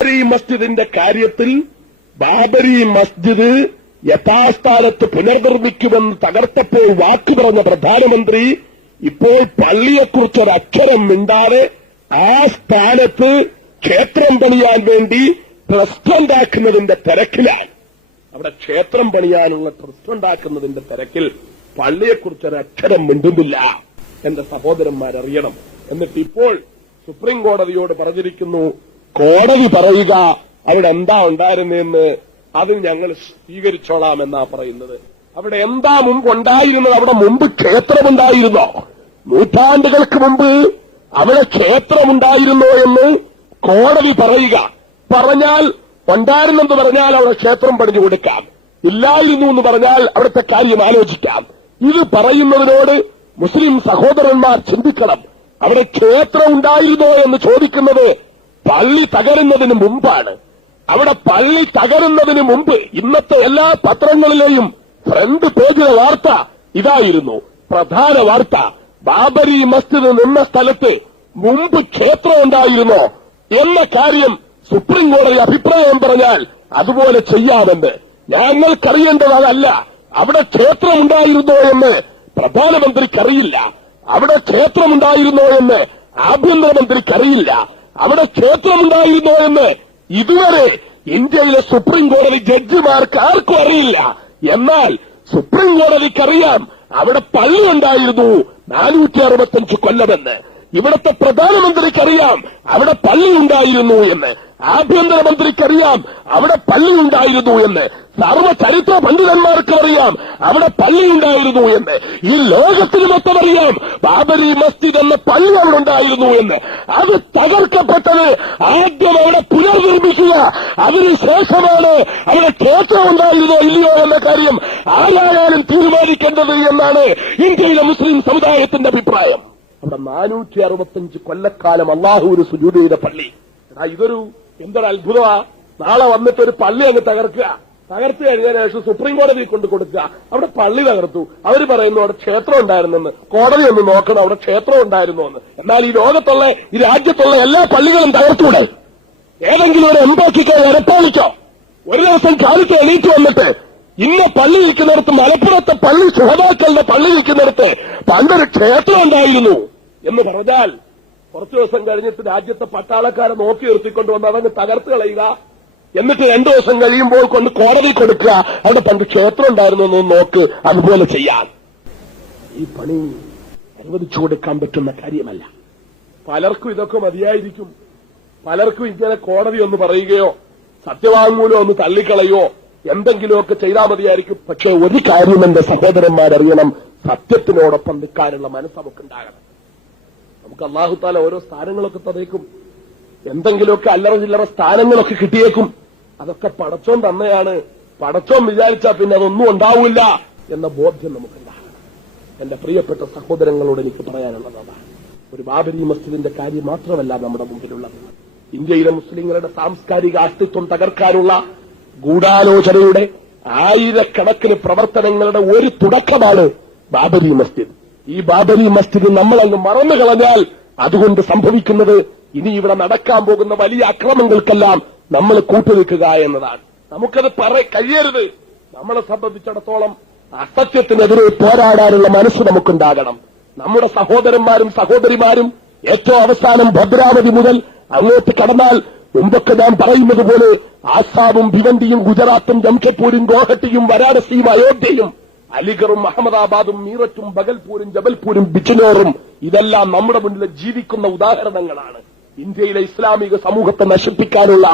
ബാബരി മസ്ജിദിന്റെ കാര്യത്തിൽ ബാബരി മസ്ജിദ് യഥാസ്ഥാനത്ത് പുനർനിർമ്മിക്കുമെന്ന് തകർത്തപ്പോൾ വാക്ക് പറഞ്ഞ പ്രധാനമന്ത്രി ഇപ്പോൾ പള്ളിയെക്കുറിച്ചൊരക്ഷരം മിണ്ടാതെ ആ സ്ഥാനത്ത് ക്ഷേത്രം പണിയാൻ വേണ്ടി ട്രസ്റ്റ് ഉണ്ടാക്കുന്നതിന്റെ തിരക്കിലാണ്. അവിടെ ക്ഷേത്രം പണിയാനുള്ള ട്രസ്റ്റ് ഉണ്ടാക്കുന്നതിന്റെ തിരക്കിൽ പള്ളിയെക്കുറിച്ചൊരക്ഷരം മിണ്ടുന്നില്ല. എന്റെ സഹോദരന്മാരറിയണം. എന്നിട്ട് ഇപ്പോൾ സുപ്രീം കോടതിയോട് പറഞ്ഞിരിക്കുന്നു, കോടതി പറയുക അവിടെ എന്താ ഉണ്ടായിരുന്നെന്ന്, അത് ഞങ്ങൾ സ്വീകരിച്ചോളാം എന്നാ പറയുന്നത്. അവിടെ എന്താ മുമ്പ് ഉണ്ടായിരുന്നത്? അവിടെ മുമ്പ് ക്ഷേത്രമുണ്ടായിരുന്നോ? നൂറ്റാണ്ടുകൾക്ക് മുമ്പ് അവിടെ ക്ഷേത്രമുണ്ടായിരുന്നോ എന്ന് കോടതി പറയുക. പറഞ്ഞാൽ ഉണ്ടായിരുന്നെന്ന് പറഞ്ഞാൽ അവിടെ ക്ഷേത്രം പണിഞ്ഞു കൊടുക്കാം, ഇല്ലായിരുന്നു എന്ന് പറഞ്ഞാൽ അവിടുത്തെ കാര്യം ആലോചിക്കാം. ഇത് പറയുന്നതിനോട് മുസ്ലിം സഹോദരന്മാർ ചിന്തിക്കണം. അവിടെ ക്ഷേത്രം ഉണ്ടായിരുന്നോ എന്ന് ചോദിക്കുന്നത് പള്ളി തകരുന്നതിന് മുമ്പാണ്. അവിടെ പള്ളി തകരുന്നതിന് മുമ്പ് ഇന്നത്തെ എല്ലാ പത്രങ്ങളിലെയും ഫ്രണ്ട് പേജിലെ വാർത്ത ഇതായിരുന്നു. പ്രധാന വാർത്ത, ബാബരി മസ്ജിദ് നിന്ന സ്ഥലത്ത് മുമ്പ് ക്ഷേത്രം ഉണ്ടായിരുന്നോ എന്ന കാര്യം സുപ്രീം കോടതി അഭിപ്രായം പറഞ്ഞാൽ അതുപോലെ ചെയ്യാമെന്ന്. ഞങ്ങൾക്കറിയേണ്ടത് അതല്ല. അവിടെ ക്ഷേത്രമുണ്ടായിരുന്നോ എന്ന് പ്രധാനമന്ത്രിക്കറിയില്ല. അവിടെ ക്ഷേത്രമുണ്ടായിരുന്നോ എന്ന് ആഭ്യന്തരമന്ത്രിക്കറിയില്ല. അവിടെ ക്ഷേത്രമുണ്ടായിരുന്നോ എന്ന് ഇതുവരെ ഇന്ത്യയിലെ സുപ്രീം കോടതി ജഡ്ജിമാർക്ക് ആർക്കും അറിയില്ല. എന്നാൽ സുപ്രീം കോടതിക്കറിയാം അവിടെ പള്ളി ഉണ്ടായിരുന്നു 465 കൊല്ലമെന്ന്. ഇവിടത്തെ പ്രധാനമന്ത്രിക്കറിയാം അവിടെ പള്ളി ഉണ്ടായിരുന്നു എന്ന്. ആഭ്യന്തരമന്ത്രിക്കറിയാം അവിടെ പള്ളി ഉണ്ടായിരുന്നു എന്ന്. സർവ്വചരിത്ര പണ്ഡിതന്മാർക്ക് അറിയാം അവിടെ പള്ളി ഉണ്ടായിരുന്നു എന്ന്. ഈ ലോകത്തിന് മൊത്തം അറിയാം ബാബരി മസ്ജിദ് എന്ന പള്ളി അവിടെ ഉണ്ടായിരുന്നു എന്ന്. അത് തകർക്കപ്പെട്ടത് ആദ്യം അവിടെ പുനർനിർമ്മിക്കുക, അതിനുശേഷമാണ് അവിടെ ക്ഷേത്രം ഉണ്ടായിരുന്നോ ഇല്ലയോ എന്ന കാര്യം ആരായാലും തീരുമാനിക്കേണ്ടത് എന്നാണ് ഇന്ത്യയിലെ മുസ്ലിം സമുദായത്തിന്റെ അഭിപ്രായം. അവിടെ 465 കൊല്ലക്കാലം അള്ളാഹുവിന് സുജൂദ് ചെയ്ത പള്ളി. ഇതൊരു എന്തൊരു അത്ഭുതമാ. നാളെ വന്നിട്ട് ഒരു പള്ളി അങ്ങ് തകർത്ത് കഴിഞ്ഞതിന് ശേഷം സുപ്രീം കോടതി കൊണ്ട് കൊടുക്കുക. അവിടെ പള്ളി തകർത്തു, അവർ പറയുന്നു അവിടെ ക്ഷേത്രം ഉണ്ടായിരുന്നെന്ന്. കോടതി ഒന്ന് നോക്കണം അവിടെ ക്ഷേത്രം ഉണ്ടായിരുന്നു എന്ന്. എന്നാൽ ഈ ലോകത്തുള്ള ഈ രാജ്യത്തുള്ള എല്ലാ പള്ളികളും തകർത്തൂടെ? ഏതെങ്കിലും ഒരു എംപാക്കിക്കോ എരപ്പാളിക്കോ ഒരു ദിവസം കാലത്ത് എണീറ്റ് വന്നിട്ട് ഇന്ന പള്ളി ഇരിക്കുന്നിടത്ത്, മലപ്പുറത്തെ പള്ളി സുഹദാക്കളുടെ പള്ളി ഇരിക്കുന്നിടത്ത് പണ്ടൊരു ക്ഷേത്രം ഉണ്ടായിരുന്നു എന്ന് പറഞ്ഞാൽ കുറച്ചു ദിവസം കഴിഞ്ഞിട്ട് രാജ്യത്തെ പട്ടാളക്കാരെ നോക്കി നിർത്തിക്കൊണ്ടുവന്ന് അതങ്ങ് തകർത്ത് കളയുക. എന്നിട്ട് 2 ദിവസം കഴിയുമ്പോൾ കൊണ്ട് കോടതി കൊടുക്കുക, അവിടെ പണ്ട് ക്ഷേത്രം ഉണ്ടായിരുന്നു എന്നൊന്ന് നോക്ക്. അതുപോലെ ചെയ്യാൻ ഈ പണി അനുവദിച്ചു കൊടുക്കാൻ പറ്റുന്ന കാര്യമല്ല. പലർക്കും ഇതൊക്കെ മതിയായിരിക്കും. പലർക്കും ഇങ്ങനെ കോടതി ഒന്ന് പറയുകയോ സത്യവാങ്മൂലം ഒന്ന് തള്ളിക്കളയോ എന്തെങ്കിലുമൊക്കെ ചെയ്താൽ മതിയായിരിക്കും. പക്ഷേ ഒരു കാര്യം എന്റെ സഹോദരന്മാരറിയണം, സത്യത്തിനോടൊപ്പം നിൽക്കാനുള്ള മനസ്സ് നമുക്കുണ്ടാകണം. നമുക്ക് അല്ലാഹു തആല ഓരോ സ്ഥാനങ്ങളൊക്കെ തന്നേക്കും, എന്തെങ്കിലുമൊക്കെ അല്ലറ ചില്ലറ സ്ഥാനങ്ങളൊക്കെ കിട്ടിയേക്കും. അതൊക്കെ പടച്ചോൻ തന്നെയാണ്. പടച്ചോൻ വിചാരിച്ചാൽ പിന്നെ അതൊന്നും ഉണ്ടാവില്ല എന്ന ബോധ്യം നമുക്കുണ്ടാകണം. എന്റെ പ്രിയപ്പെട്ട സഹോദരങ്ങളോട് എനിക്ക് പറയാനുള്ളത് അതാണ്. ഒരു ബാബരി മസ്ജിദിന്റെ കാര്യം മാത്രമല്ല നമ്മുടെ മുമ്പിലുള്ളത്. ഇന്ത്യയിലെ മുസ്ലിങ്ങളുടെ സാംസ്കാരിക അസ്തിത്വം തകർക്കാനുള്ള ഗൂഢാലോചനയുടെ ആയിരക്കണക്കിന് പ്രവർത്തനങ്ങളുടെ ഒരു തുടക്കമാണ് ബാബരി മസ്ജിദ്. ഈ ബാബരി മസ്ജിദ് നമ്മളങ്ങ് മറന്നു കളഞ്ഞാൽ അതുകൊണ്ട് സംഭവിക്കുന്നത് ഇനി ഇവിടെ നടക്കാൻ പോകുന്ന വലിയ അക്രമങ്ങൾക്കെല്ലാം നമ്മൾ കൂട്ടുനിൽക്കുക എന്നതാണ്. നമുക്കത് കഴിയരുത്. നമ്മളെ സംബന്ധിച്ചിടത്തോളം അസത്യത്തിനെതിരെ പോരാടാനുള്ള മനസ്സ് നമുക്കുണ്ടാകണം. നമ്മുടെ സഹോദരന്മാരും സഹോദരിമാരും ഏറ്റവും അവസാനം ഭദ്രാവതി മുതൽ അങ്ങോട്ട് കടന്നാൽ മുമ്പൊക്കെ ഞാൻ പറയുന്നത് പോലെ ആസാമും ഭിവണ്ടിയും ഗുജറാത്തും ജംഷഡ്പൂരും ഗോഹട്ടിയും വാരാണസിയും അയോധ്യയും അലിഗറും അഹമ്മദാബാദും മീററ്റും ബഗൽപൂരും ജബൽപൂരും ബിജ്നോറും ഇതെല്ലാം നമ്മുടെ മുന്നിൽ ജീവിക്കുന്ന ഉദാഹരണങ്ങളാണ്. ഇന്ത്യയിലെ ഇസ്ലാമിക സമൂഹത്തെ നശിപ്പിക്കാനുള്ള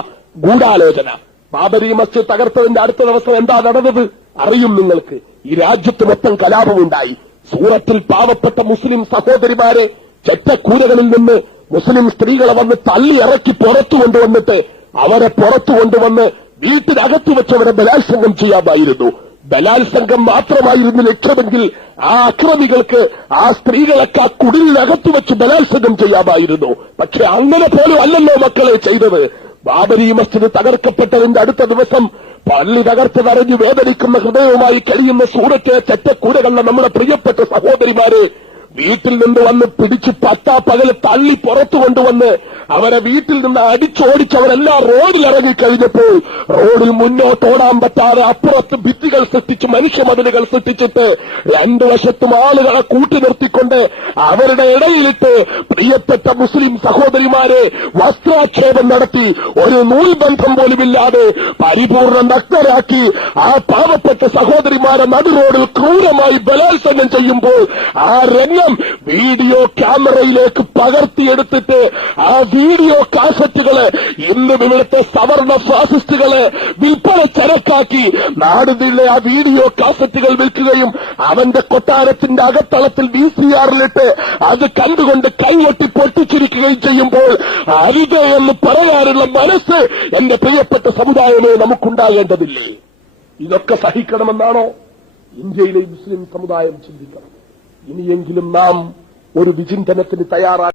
ഗൂഢാലോചന. ബാബരി മസ്ജിദ് തകർത്തതിന്റെ അടുത്ത ദിവസം എന്താ നടന്നത് അറിയും നിങ്ങൾക്ക്. ഈ രാജ്യത്ത് മൊത്തം കലാപമുണ്ടായി. സൂറത്തിൽ പാവപ്പെട്ട മുസ്ലിം സഹോദരിമാരെ ചെറ്റക്കൂരകളിൽ നിന്ന് മുസ്ലിം സ്ത്രീകളെ വന്ന് തള്ളി ഇറക്കി പുറത്തു കൊണ്ടുവന്നിട്ട് അവരെ പുറത്തു കൊണ്ടുവന്ന് വീട്ടിനകത്ത് വെച്ചവരെ ബലാത്സംഗം ചെയ്യാമായിരുന്നു. ബലാത്സംഗം മാത്രമായിരുന്നു ലക്ഷ്യമെങ്കിൽ ആ അക്രമികൾക്ക് ആ സ്ത്രീകളൊക്കെ ആ കുടിലിനകത്ത് വെച്ച് ബലാത്സംഗം ചെയ്യാമായിരുന്നു. പക്ഷെ അങ്ങനെ പോലും അല്ലല്ലോ മക്കളെ ചെയ്തത്. ബാബരി മസ്ജിദ് തകർക്കപ്പെട്ടതിന്റെ അടുത്ത ദിവസം പള്ളി തകർത്ത് കരഞ്ഞു വേദനിക്കുന്ന ഹൃദയവുമായി കഴിയുന്ന സൂറത്തെ ചെറ്റക്കൂരകളുടെ നമ്മുടെ പ്രിയപ്പെട്ട സഹോദരിമാരെ വീട്ടിൽ നിന്ന് വന്ന് പിടിച്ച് പകല് തള്ളി പുറത്തു കൊണ്ടുവന്ന് അവരെ വീട്ടിൽ നിന്ന് അടിച്ചോടിച്ചവരെല്ലാം റോഡിലിറങ്ങിക്കഴിഞ്ഞപ്പോൾ റോഡിൽ മുന്നോട്ടോടാൻ പറ്റാതെ അപ്പുറത്ത് ഭിത്തികൾ സൃഷ്ടിച്ച് മനുഷ്യമതിലുകൾ സൃഷ്ടിച്ചിട്ട് രണ്ടു വശത്തും ആളുകളെ കൂട്ടി നിർത്തിക്കൊണ്ട് അവരുടെ ഇടയിലിട്ട് പ്രിയപ്പെട്ട മുസ്ലിം സഹോദരിമാരെ വസ്ത്രാക്ഷേപം നടത്തി ഒരു നൂൽബന്ധം പോലുമില്ലാതെ പരിപൂർണ്ണ നഗ്നരാക്കി ആ പാവപ്പെട്ട സഹോദരിമാരെ നടുറോഡിൽ ക്രൂരമായി ബലാത്സംഗം ചെയ്യുമ്പോൾ ആ രംഗം വീഡിയോ ക്യാമറയിലേക്ക് പകർത്തിയെടുത്തിട്ട് ആ വീഡിയോ കാസറ്റുകള് ഇന്നും ഇവിടുത്തെ സവർണ ഫാസിസ്റ്റുകള് വിൽപ്പന ചരക്കാക്കി നാടുതിലെ ആ വീഡിയോ കാസറ്റുകൾ വിൽക്കുകയും അവന്റെ കൊട്ടാരത്തിന്റെ അകത്തളത്തിൽ VCRലിട്ട് അത് കണ്ടുകൊണ്ട് കൈകൊട്ടി പൊട്ടിച്ചിരിക്കുകയും ചെയ്യുമ്പോൾ അരുത് എന്ന് പറയാനുള്ള മനസ്സ് എന്റെ പ്രിയപ്പെട്ട സമുദായമേ നമുക്കുണ്ടാകേണ്ടതില്ലേ? ഇതൊക്കെ സഹിക്കണമെന്നാണോ ഇന്ത്യയിലെ മുസ്ലിം സമുദായം ചിന്തിക്കണം? ഇനിയെങ്കിലും നാം ഒരു വിചിന്തനത്തിന് തയ്യാറാണ്.